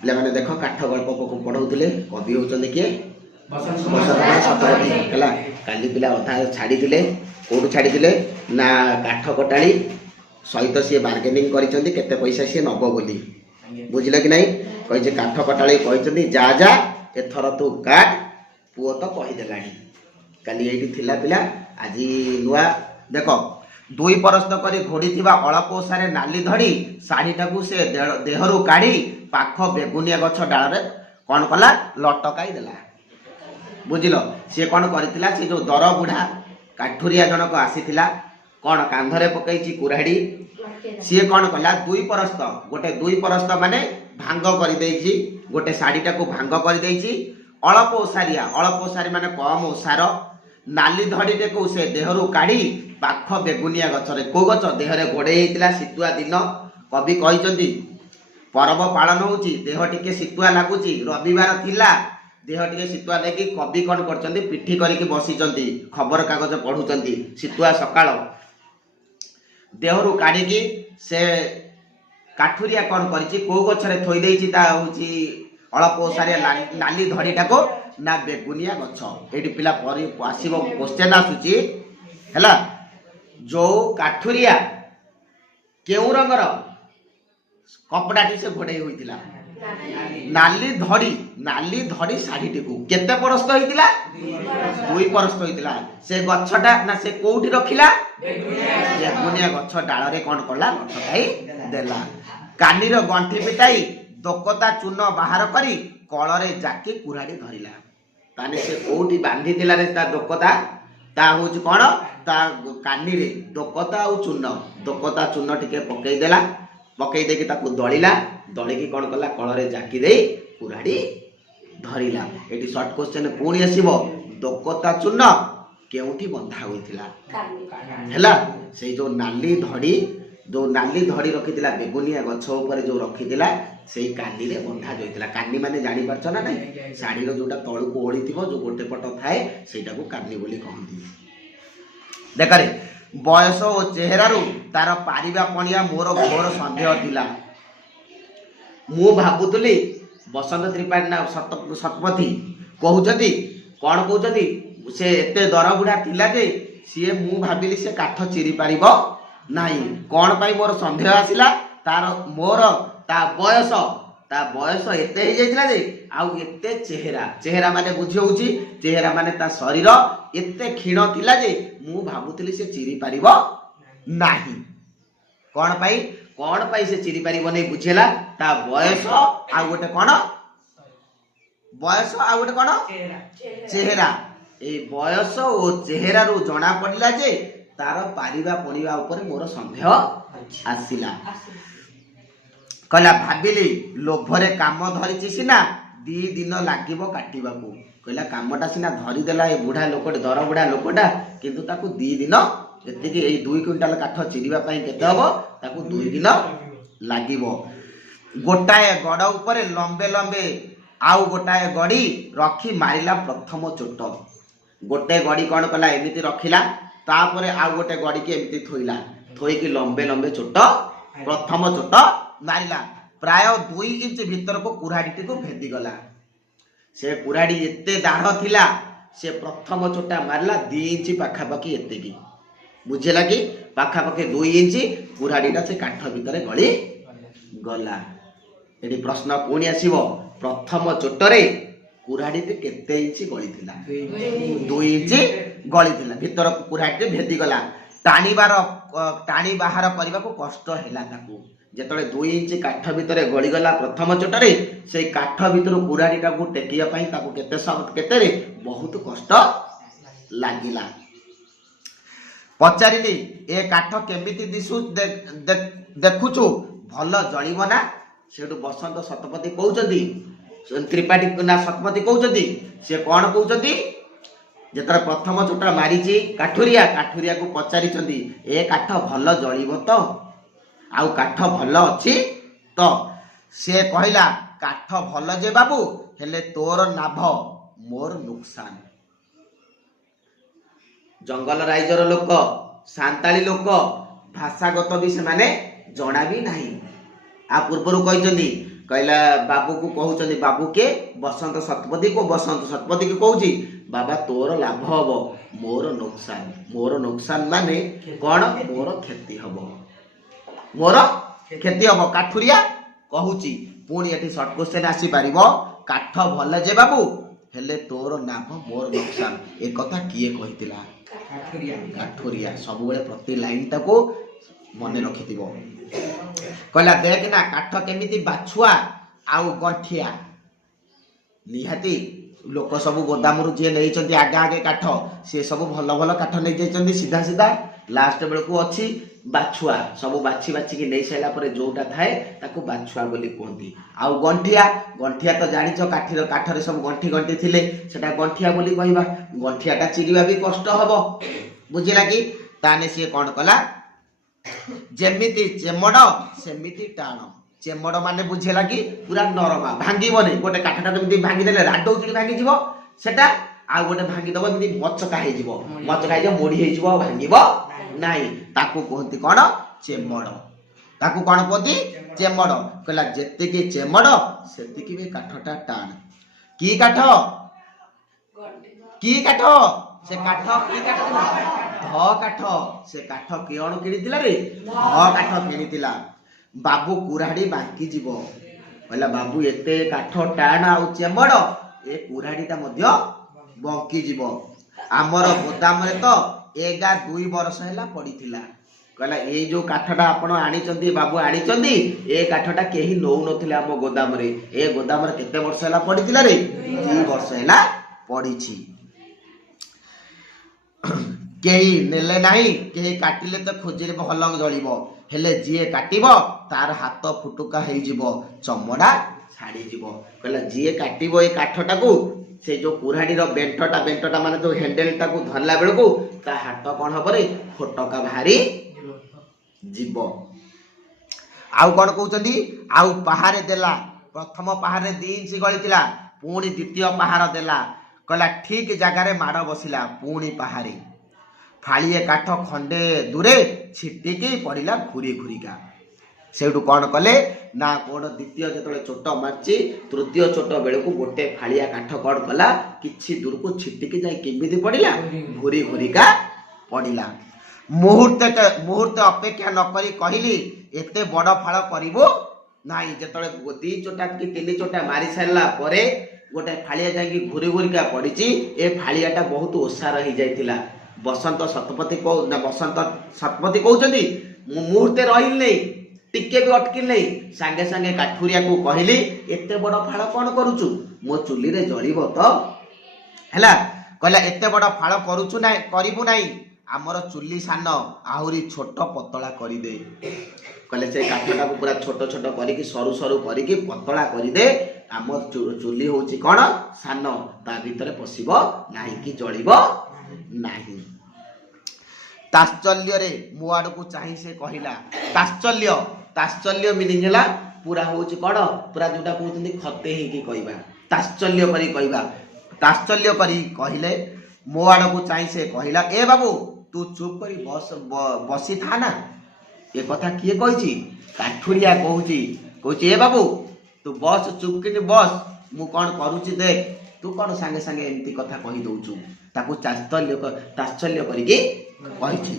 ପିଲାମାନେ ଦେଖ କାଠ ଗଳ୍ପ ପଢଉଥିଲେ କବି ହଉଛନ୍ତି କିଏ ହେଲା। କାଲି ପିଲା ଅଧା ଛାଡ଼ିଥିଲେ କୋଉଠୁ ଛାଡ଼ିଥିଲେ ନା କାଠ କଟାଳି ସହିତ ସିଏ ବାର୍ଗେନିଂ କରିଛନ୍ତି କେତେ ପଇସା ସିଏ ନବ ବୋଲି ବୁଝିଲ କି ନାହିଁ। କହିଛି କାଠ କଟାଳି କହିଛନ୍ତି ଯା ଯା ଏଥର ତୁ କାଟ ପୁଅ ତ କହିଦେଲାଣି। କାଲି ଏଇଠି ଥିଲା ପିଲା ଆଜି ନୂଆ ଦେଖ ଦୁଇ ପରସ୍ତ କରି ଘୋଡ଼ିଥିବା ଅଳପ ଓଷାରେ ନାଲି ଧଡ଼ି ଶାଢ଼ୀଟାକୁ ସେ ଦେହରୁ କାଢ଼ି ପାଖ ବେଗୁନିଆ ଗଛ ଡାଳରେ କ'ଣ କଲା ଲଟକାଇ ଦେଲା। ବୁଝିଲ ସିଏ କ'ଣ କରିଥିଲା ସେ ଯେଉଁ ଦର ବୁଢ଼ା କାଠୁରିଆ ଜଣକ ଆସିଥିଲା କ'ଣ କାନ୍ଧରେ ପକେଇଛି କୁରାଢ଼ୀ ସିଏ କ'ଣ କଲା ଦୁଇ ପରସ୍ତ ଗୋଟେ ଦୁଇ ପରସ୍ତ ମାନେ ଭାଙ୍ଗ କରିଦେଇଛି ଗୋଟେ ଶାଢ଼ୀଟାକୁ ଭାଙ୍ଗ କରିଦେଇଛି ଅଳପ ଓସାରୀ ମାନେ କମ ଓସାର ନାଲି ଧଡ଼ିଟାକୁ ସେ ଦେହରୁ କାଢ଼ି ପାଖ ବେଗୁନିଆ ଗଛରେ କୋଉ ଗଛ ଦେହରେ ଘୋଡ଼େଇ ହେଇଥିଲା ଶୀତୁଆ ଦିନ କବି କହିଛନ୍ତି ପର୍ବ ପାଳନ ହେଉଛି ଦେହ ଟିକେ ଶୀତୁଆ ଲାଗୁଛି ରବିବାର ଥିଲା ଦେହ ଟିକେ ଶୀତୁଆ ଲାଗି କବି କ'ଣ କରୁଛନ୍ତି ପିଠି କରିକି ବସିଛନ୍ତି ଖବର କାଗଜ ପଢୁଛନ୍ତି ଶୀତୁଆ ସକାଳ ଦେହରୁ କାଢ଼ିକି ସେ କାଠୁରିଆ କ'ଣ କରିଛି କୋଉ ଗଛରେ ଥୋଇ ଦେଇଛି ତା ହେଉଛି ଅଳପ ଓସାରିଆ ନାଲି ଧଡ଼ିଟାକୁ ନା ବେଗୁନିଆ ଗଛ। ଏଇଠି ପିଲା ଆସିବ କ୍ୱେଶ୍ଚନ ଆସୁଛି ହେଲା ଯୋଉ କାଠୁରିଆ କେଉଁ ରଙ୍ଗର କପଡ଼ାଟି ସେ ଘୋଡ଼େଇ ହୋଇଥିଲା ନାଲି ଧଡ଼ି ଶାଢ଼ୀଟିକୁ କେତେ ପରସ୍ତ ହେଇଥିଲା ଦୁଇ ପରସ୍ତ ହେଇଥିଲା। ସେ ଗଛଟା ନା ସେ କୋଉଠି ରଖିଲା ବେଗୁନିଆ ଗଛ ଡାଳରେ କ'ଣ କଲା ଲଟକାଇ ଦେଲା। କାନିର ଗଣ୍ଠି ପିଟାଇ ଦୋକତା ଚୂନ ବାହାର କରି କଳରେ ଜାକି କୁରାଢ଼ୀ ଧରିଲା। ତାହେଲେ ସେ କୋଉଠି ବାନ୍ଧିଥିଲା ରେ ତା ଦୋକତା ତା ହଉଛି କ'ଣ ତା କାନିରେ ଦୋକତା ଆଉ ଦୋକତା ଚୂନ ଟିକେ ପକେଇଦେଲା ପକେଇ ଦେଇକି ତାକୁ ଦଳିଲା ଦଳିକି କ'ଣ କଲା କଳରେ ଜାକି ଦେଇ କୁରାଢ଼ୀ ଧରିଲା। ଏଠି ସର୍ଟ କ୍ୱେଶ୍ଚନ ପୁଣି ଆସିବ ଦୋକତା ଚୂନ କେଉଁଠି ବନ୍ଧା ହୋଇଥିଲା ହେଲା ସେଇ ଯୋଉ ନାଲି ଧଡ଼ି ରଖିଥିଲା ବେଗୁନିଆ ଗଛ ଉପରେ ଯୋଉ ରଖିଥିଲା ସେଇ କାନିରେ ବନ୍ଧା ଯାଇଥିଲା। କାନି ମାନେ ଜାଣିପାରୁଛ ନା ନାଇଁ ଶାଢ଼ୀର ଯୋଉଟା ତଳକୁ ଓଳିଥିବ ଯୋଉ ଗୋଟେ ପଟ ଥାଏ ସେଇଟାକୁ କାନି ବୋଲି କହନ୍ତି। ଦେଖରେ ବୟସ ଓ ଚେହେରାରୁ ତାର ପାରିବା ପଣିଆ ମୋର ଘୋର ସନ୍ଦେହ ଥିଲା। ମୁଁ ଭାବୁଥିଲି ବସନ୍ତ ତ୍ରିପାଠୀ ନା ଶତପଥୀ କହୁଛନ୍ତି କ'ଣ କହୁଛନ୍ତି ସେ ଏତେ ଦରବୁଢ଼ା ଥିଲା ଯେ ସିଏ ମୁଁ ଭାବିଲି ସେ କାଠ ଚିରି ପାରିବ ନାହିଁ। କ'ଣ ପାଇଁ ମୋର ସନ୍ଦେହ ଆସିଲା ତା ବୟସ ଏତେ ହେଇଯାଇଥିଲା ଯେ ଆଉ ଏତେ ଚେହେରା ମାନେ ବୁଝଉଛି ଚେହେରା ମାନେ ତା ଶରୀର ଏତେ କ୍ଷୀଣ ଥିଲା ଯେ ମୁଁ ଭାବୁଥିଲି ସେ ଚିରି ପାରିବ ନାହିଁ। କ'ଣ ପାଇଁ ସେ ଚିରି ପାରିବ ନାହିଁ ବୁଝିଲା ତା ବୟସ ଆଉ ଗୋଟେ କ'ଣ ଚେହେରା ଏଇ ବୟସ ଓ ଚେହେରାରୁ ଜଣା ପଡ଼ିଲା ଯେ ତାର ପାରିବା ପଣିବା ଉପରେ ମୋର ସନ୍ଦେହ ଆସିଲା। କହିଲା ଭାବିଲି ଲୋଭରେ କାମ ଧରିଛି ସିନା 2 ଦିନ ଲାଗିବ କାଟିବାକୁ। କହିଲା କାମଟା ସିନା ଧରିଦେଲା ଏ ବୁଢ଼ା ଲୋକଟା ଦର ବୁଢ଼ା ଲୋକଟା କିନ୍ତୁ ତାକୁ 2 ଦିନ ଏତିକି ଏଇ 2 କୁଇଣ୍ଟାଲ କାଠ ଚିରିବା ପାଇଁ କେତେ ହବ ତାକୁ 2 ଦିନ ଲାଗିବ। ଗୋଟାଏ ଗଡ଼ ଉପରେ ଲମ୍ବେ ଆଉ ଗୋଟାଏ ଗଡ଼ି ରଖି ମାରିଲା ପ୍ରଥମ ଚୋଟ। ଗୋଟେ ଗଡ଼ି କ'ଣ କଲା ଏମିତି ରଖିଲା ତାପରେ ଆଉ ଗୋଟେ ଗଡ଼ିକି ଏମିତି ଥୋଇକି ଲମ୍ବେ ଚୋଟ ପ୍ରଥମ ଚୋଟ ମାରିଲା। ପ୍ରାୟ 2 ଇଞ୍ଚ ଭିତରକୁ କୁରାଢ଼ୀଟିକୁ ଭେଦିଗଲା। ସେ କୁରାଢ଼ୀ ଏତେ ଦାଢ଼ ଥିଲା ସେ ପ୍ରଥମ ଚୋଟା ମାରିଲା 2 ଇଞ୍ଚ ପାଖାପାଖି ଏତିକି ବୁଝିଲା କି ପାଖାପାଖି 2 ଇଞ୍ଚ କୁରାଢ଼ୀଟା ସେ କାଠ ଭିତରେ ଗଳି ଗଲା। ଏଠି ପ୍ରଶ୍ନ ପୁଣି ଆସିବ ପ୍ରଥମ ଚୋଟରେ କୁରାଢ଼ୀଟି କେତେ ଇଞ୍ଚ ଗଳିଥିଲା 2 ଇଞ୍ଚ ଗଳିଥିଲା ଭିତର କୁରାଢ଼ୀଟି ଭେଦିଗଲା। ଟାଣି ବାହାର କରିବାକୁ କଷ୍ଟ ହେଲା ତାକୁ ଯେତେବେଳେ 2 ଇଞ୍ଚ କାଠ ଭିତରେ ଗଳିଗଲା ପ୍ରଥମ ଚୋଟରେ ସେଇ କାଠ ଭିତରୁ କୁରାଢ଼ୀଟାକୁ ଟେକିବା ପାଇଁ ତାକୁ କେତେରେ ବହୁତ କଷ୍ଟ ଲାଗିଲା। ପଚାରିଲି ଏ କାଠ କେମିତି ଦେଖୁଛୁ ଭଲ ଜଳିବ ନା। ସେଠୁ ବସନ୍ତ ଶତପଥୀ କହୁଛନ୍ତି ତ୍ରିପାଠୀ ନା ଶତପଥୀ କହୁଛନ୍ତି ସେ କ'ଣ କହୁଛନ୍ତି ଯେତେବେଳେ ପ୍ରଥମ ଚୋଟ ମାରିଛି କାଠୁରିଆକୁ ପଚାରିଛନ୍ତି ଏ କାଠ ଭଲ ଜଳିବ ତ ଆଉ କାଠ ଭଲ ଅଛି ତ। ସେ କହିଲା କାଠ ଭଲ ଯେ ବାବୁ ହେଲେ ତୋର ଲାଭ ମୋର ନୁକସାନ। ଜଙ୍ଗଲ ରାଇଜର ଲୋକ ସାନ୍ତାଳୀ ଲୋକ ଭାଷାଗତ ବି ସେମାନେ ଜଣା ବି ନାହିଁ। ଆ ପୂର୍ବରୁ କହିଛନ୍ତି कहला बाबू को कहउछनी बाबू के बसंत शतपथी को बसंत शतपथी के कहउची बाबा तोर लाभ हबो मोर नुकसान माने कोन मोर क्षति हबो काठुरिया कहउची पुणी एठी शॉर्ट क्वेश्चन आसी पारिबो काठ भले जे बाबू हेले तोर लाभ मोर नुकसान ए कथा किए कहितिला काठुरिया सब बेले प्रति लाइन टाको मने रखिथिबो कहला देख ना काठ केमिति बाछुआ आउ गंठिया निहाती लोक सब गोदाम रु जे नै चंदी आगे आगे काठ से सब भल भल काठ नै जे चंदी सीधा सीधा लास्ट बेल को अछि बाछुआ सब बाछी बाछी की नै सैला परे जोटा थाए ताको बाछुआ बोली कहंती आउ गंठिया तो जानिछ काठीर काठरे सब गंठी गंठी थिले सेटा गंठिया बोली कहबा गंठियाटा चिरिबा भी कष्ट हबो बुझिला कि ताने से कोन कला जेमिति चेमड़ सेमिति टाण चेमड़ माने बुझेला कि पूरा नरमा भांगीबनी गोटे काठटा जेमिति भांगी देले राडौ कि भांगी जीवो सेटा आ गोटे भांगी दबो जेमिति मचका हे जीवो मोड़ी हे जीवो भांगीबो नाही ताकू कहंती कोन चेमड़ ताकू कोन कहंती चेमड़ कहला जेतिकी चेमड़ सेतिकी भी काठटा टाण की काठ से काठ की काठ ध काठ से काठ किण किनितिला रे ध काठ किनितिला बाबू कुराड़ी बाकी जीवो कहला बाबू एते काठ टाण आ चेमड़ ए कुराड़ीटा मध्य बंकी जीवो आमर गोदाम रे तो एगा 2 वर्ष हैला पड़ीथिला कहला ए जो काठटा आपण आनी चंदी बाबू आनी चंदी ए काठटा केही नौ नथिले हम गोदाम रे ए गोदाम रे केते वर्ष हैला पड़ीथिला रे 2 वर्ष हैला पड़ीछि केही नेले नाही केही काटिले तो खोजिले भलंग जळिबो हेले जिए काटिबो तार हाथ फुटुका हेई जिवो चमड़ा छाड़ी जिवो कहला जिए काटिबो ए काठटा को से जो कुराडीर बेंटटा माने जो हैंडल टाको धरला बेल को ता हाथ कोन हबरे फटका भारी जीवो आउ कोन कहउचंदी आउ पहारे देला प्रथम पहारे 2 इंच गळितिला पुणी द्वितीय पहार देला कहला ठीक जगह रे माड़ बसिला पुणी पहारी फाड़िए काठ खंडे दूरे छिटिकी पड़िला घूरी घूरिका सेठू कौन कले ना कौन द्वितीय जो चोट मार्ची तृतीय चोट बेलू गोटे फाड़िया काठ कौन कला किछि दूर को छिटिकी जाए केमिति पड़िला घूरी घूरिका पड़िला मुहूर्त अपेक्षा नकरी कहली एते बड़ फाड़ करिवो नाही जेतळे 2 चोटा कि 3 चोटा मारी सारला परे गोटे फाड़िया जाई घूरी घूरिका पड़िची ए फाड़ियाटा बहुत ओसार हो जाइतिला बसंत शतपथी को ना बसंत शतपथी कहउचंदी मुहूर्ते रहिल नै टिके भी अटकिल नै संगे संगे काठुरिया को कहली एते बड़ फाड़ कोन करूचु मो चुली रे जळिबो तो हैला कहला एते बड़ फाड़ करूचु नै करिबु नै हमर चुली सान आहुरी छोट पतला करि दे कहले से काठटा को पूरा छोट छोट करिकि सरू सरू करिकि पतला करि दे हमर चुली होची कोन सान ता भीतर पसिबो नाही कि जळिबो नाही ताश्चल्य रे मो आड़ को चाहि से कहिला ताश्चल्य मीनिंग हला पूरा होची कोन पूरा जोटा कहउतनी खते हे कि कहबा ताश्चल्य करी कहिले मो आड़ को चाहि से कहिला ए बाबू तू चुप करी बसी था ना ए कथा किए कहिची काठुरिया कहउची ए बाबू तू बस चुप किनी बस मु कोन करूची देख तू कौन सांगे सांगे एमती कथा कही दउचु ताकू ताश्चल्य करिके कहिछि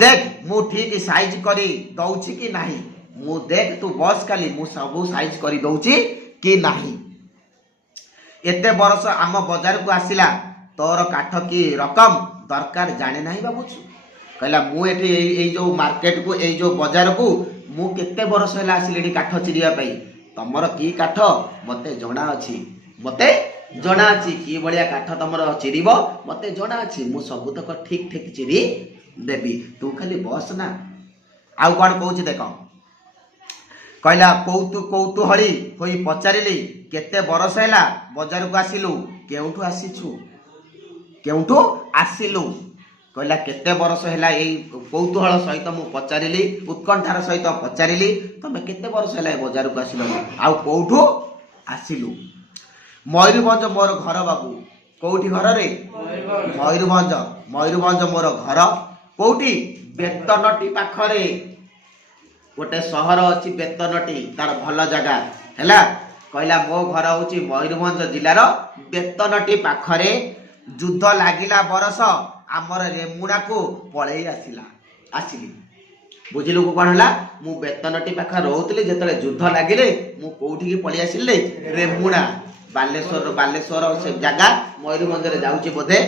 देख मु ठीक साइज करी दउछि कि नाही मु देख तू बस काली मु सब साइज करी दउछि कि नाही एते बरस आम बाजार को आसिला तोर काठ की रकम दरकार जाने नाही बाबूछु कहला मु एठी ए जो मार्केट को ए जो बाजार को मु केते बरस हैला आसिलेडी काठ चिरिया पई तमर की काठ मते जणा अछि कि बलिया काठ तमर चिरिबो मते जणा अछि मु सब तक ठीक ठीक चिरी देबी तू खाली बस ना आउ कोन कहउछि देखो कहला कौतूहली होई पचारिली केते बरस हैला बाजार को आसिलु केउठू आसिलु कहला केते बरस हैला ए कौतूहल सहित मु पचारिली उत्कंठार सहित पचारिली तमे केते बरस हैला बाजार को आसिलु आउ कौठू आसिलु मयूरभंज मोर घर बाबू कौटी घर रे मयूरभंज मोर घर कौटी बेतनटी पाखरे गोटे सहर अच्छी बेतनटी तार भल जगह है कहला मो घर हूँ मयूरभंज जिलार बेतनटी पाखरे युद्ध लागिला बरस आमर रेमुणा को पलई आसिली बुझिलु को कौन है मु बेतनटी पाखे रोली जो युद्ध लगिले मुझे पलि आसिले रेमुणा बालेश्वर से जगह मयूरभंज जाऊँगी बोधे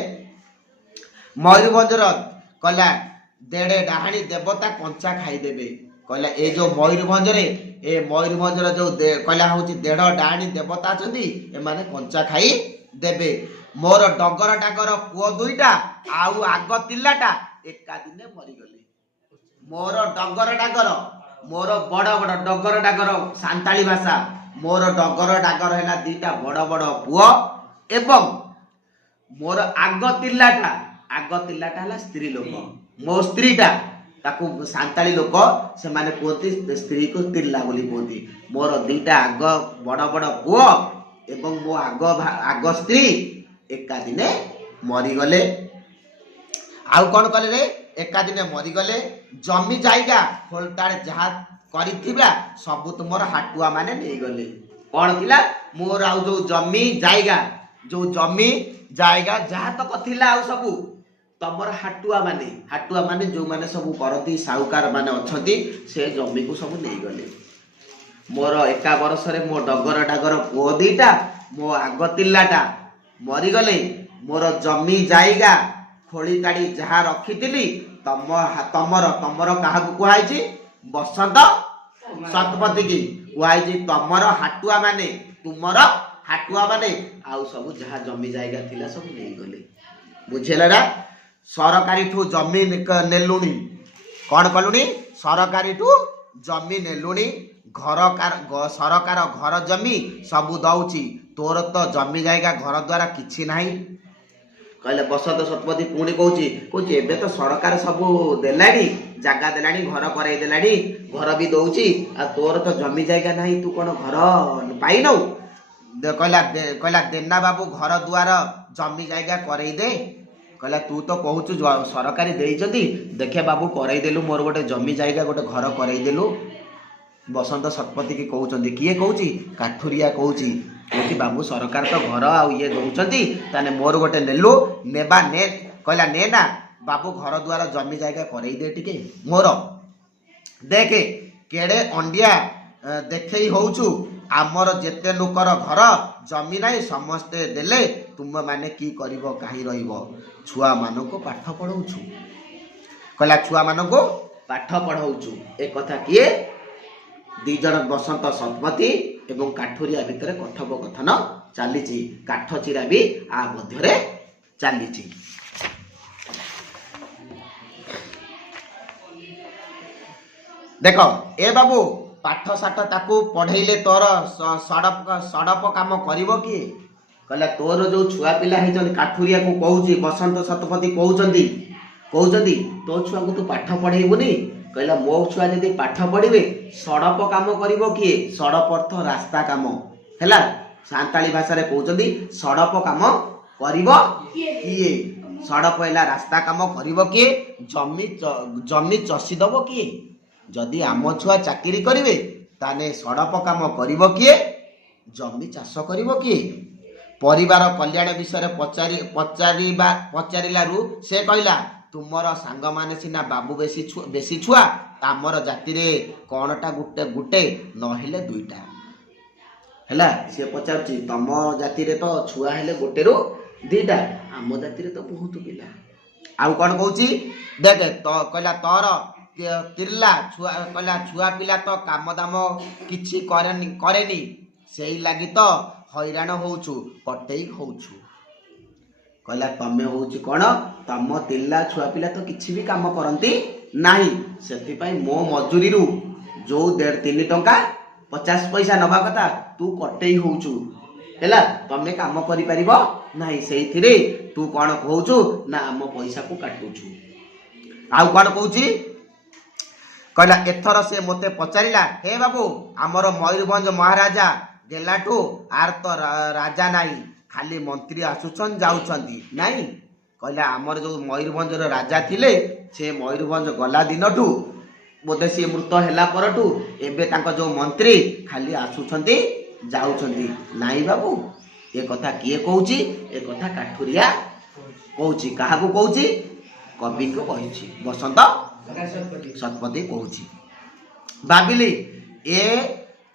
मयूरभंजर कहला देड़े डाहाणी देवता कंचा खाईदेवे कहला ए जो मयूरभंज जो कहला हूँ देढ़ डाहाणी देवता अच्छा एमाने कंचा खाई देवे मोर डगर डागर पुओ दुईटा आउ आग तिलाटा एका दिने मरीगले मोर डगर डागर मोर बड़ बड़ डगर डागर सांताली भाषा मोर डगर डागर है दीटा बड़ बड़ पुओ एवं मोर आग तिलाटा है स्त्री लोक मो स्त्रीटा ताकू सांताली लोक से माने कहते स्त्री को तिल्ला बोली कहती मोर दीटा आग बड़ बड़ पुओ एवं मो आग स्त्री एका दिने मरीगले आउ कौन कले रे एका दिने मरीगले जमी जाइगा खोलतार जहाँ करिथिबा सबु तुमर हाटुआ माने नहीं गले कौन थिला मोर आउ जो जमी जाइगा जहाँ तक थिला आउ सबु तमर हाटुआ माने जो माने सबु करती साहुकार माने अछंती से जमी को सबु नहीं गले मोर एका वर्ष रे मो डगर डागर पुओ दीटा मो आग तिल्लाटा मरीगले मोर जमी जाइगा खोली काढ़ी जहाँ रखी तमर क्या कहुई बसंत शतपथी की कहुई तमर हाटुआ माने तुमर हाटुआ माने आउ सब जहाँ जमी जाइगा थिला सब नहीं गले बुझेला सरकारी ठू जमी नेलुणी कौन कलुणी सरकारी ठू जमी नेलुणी सरकार घर जमी सबू दौची तोर तो जमी जाएगा घर द्वारा किछि नहीं कहले बसंत शतपथी पुणी कहूँ एबे तो सरकार सबू देलानी जगह देलानी घर कराई देलानी घर भी दौची आ तोर तो जमी जाएगा नहीं तू कौन घर पाई नौ कहला देना बाबू घर द्वार जमी जाएगा करई दे कहला तू तो कहूँ सरकारी देइचंती देखे बाबू करई देलु मोर गोटे जमी जाएगा गोटे घर करई देलु बसंत शतपथी की कहते किए कहूँ काठुरिया कहूँ बाबू सरकार तो घर आउ ये दौरान ताने मोर गोटे नेलु नेबा ने कहला ने ना बाबू घर द्वार जमी जाएगा करई दे टिके मोर देखे केड़े अंडिया देखे होउछु आमर जेते लोकर घर जमी नहीं समस्ते देले तुम माने की करिवो काहे रहिवो छुआ मानको पाठ पढ़ाउछु कहला छुआ मानको पाठ पढ़ाउछु ए कथा किए दी जन बसंत शतपथी एवं काठुरिया भितर कथोपकथन चली काठ चिरा भी आ मध्य चली देख ए बाबू पाठ साठ ताकू पढ़ेले तोर सड़प काम करिवो किए कहला तोर जो छुआ पिला है काठुरिया को कहूँ बसंत शतपथी कहते तो छुआ को तू पाठ पढ़ेबुनी कहला मो छुआ जदि पाठ पढ़े सड़प काम करिवो किए सड़प अर्थ रास्ता काम है सांताली भाषा रे कहते सड़प काम करिवो किए सड़प है रास्ता काम करिवो किए जमी चषी दब किए जदि आम छुआ चाकरी करिवे ताने सड़प काम करिवो किए जमी चाष करिवो किए परिवार कल्याण विषय पचारिलारू से कहला तुमर सांग माने सिना बाबू बेसी छुआ आमर जाति रे कौनटा गुटे गुटे नहेले दुईटा हैला से पचारुची तम जाति रे तो छुआ हेले गोटे रो दीटा आम जाति रे तो बहुत पिला आउ कौन कहूची देख तो कहला तोर तिरला छुआ कहला छुआ पिला तो काम दाम किछि करेनी सेई लागी तो हैरान होउछु पटेई होउछु कहला तमे होउछि कोन तम तिल्ला छुआ पिला तो किछि भी काम करंती नाही सेथि पई मो मजूरी रु जो 3 टंका 50 पैसा नबा कथा तू कटेई होउछु हैला तमे काम करि परिबो नाही सेइथि रे तू कोन कहउछु ना हम पैसा को काटुछु आउ कोन कहउछि कहला एथर से मते पचारिला हे बाबू हमर मयूरभंज महाराजा गेलाठू आर तो राजा नाही खाली मंत्री आसुछन जाउछंती नाही कहला हमर जो मयूरभंज राजा थिले से मयूरभंज गला दिनठू बोधे सी मृत है परठू एवं जो मंत्री खाली आसुंच जाऊँगी नाई बाबू ए कथा किए कहूँ ए कथा काठुरिया कहूँ क्या कहूँ कवि को कही बसंत शतपथी कहूँ भाविली ए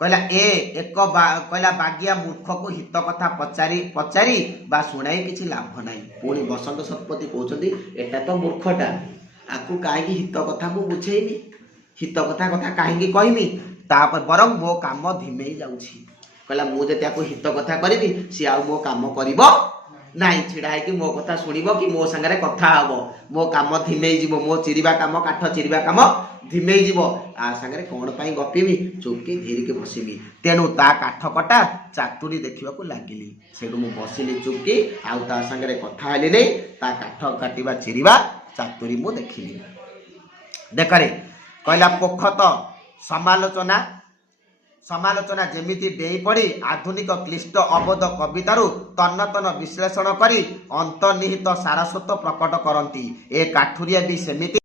कहला एक कहला बागिया मूर्ख को हित कथा पचारि पचारि बा शुणाई किसी लाभ ना पुणी बसंत शतपथी कहते एटा तो मूर्खटा आपको कहीं हित कथा मु बुझेनी हित कथा कथा कहीं कहमी तापर बरं मो काम धिमेई जाऊँगी कहला मुझे हित कथा करी सी आ मो काम कर नाई छिड़ा है मो कथा शुणव कि मो सांगे कथा हम मो काम धिमेई जीव मो चिरिबा काम काठ चिरिबा काम धिमेई जीव आ सांगे कौन पाई गपीबी चुपकी धीरिके बसमी तेणु ता काठ कटा चातुरी देखा लगिली से बसिली चुपकी आउ ता सांगे कथा हेली नहीं ता काठ काटिबा चिरिबा चातुरी मु देखिली देखरे कहला पोखत समालोचना समालोचना जेमिति डेई पड़ी आधुनिक क्लिष्ट अबोध कवितारू तन्न तन विश्लेषण करी अंतर्निहित सारस्वत प्रकट करती ए काठुरिया भी सेमिति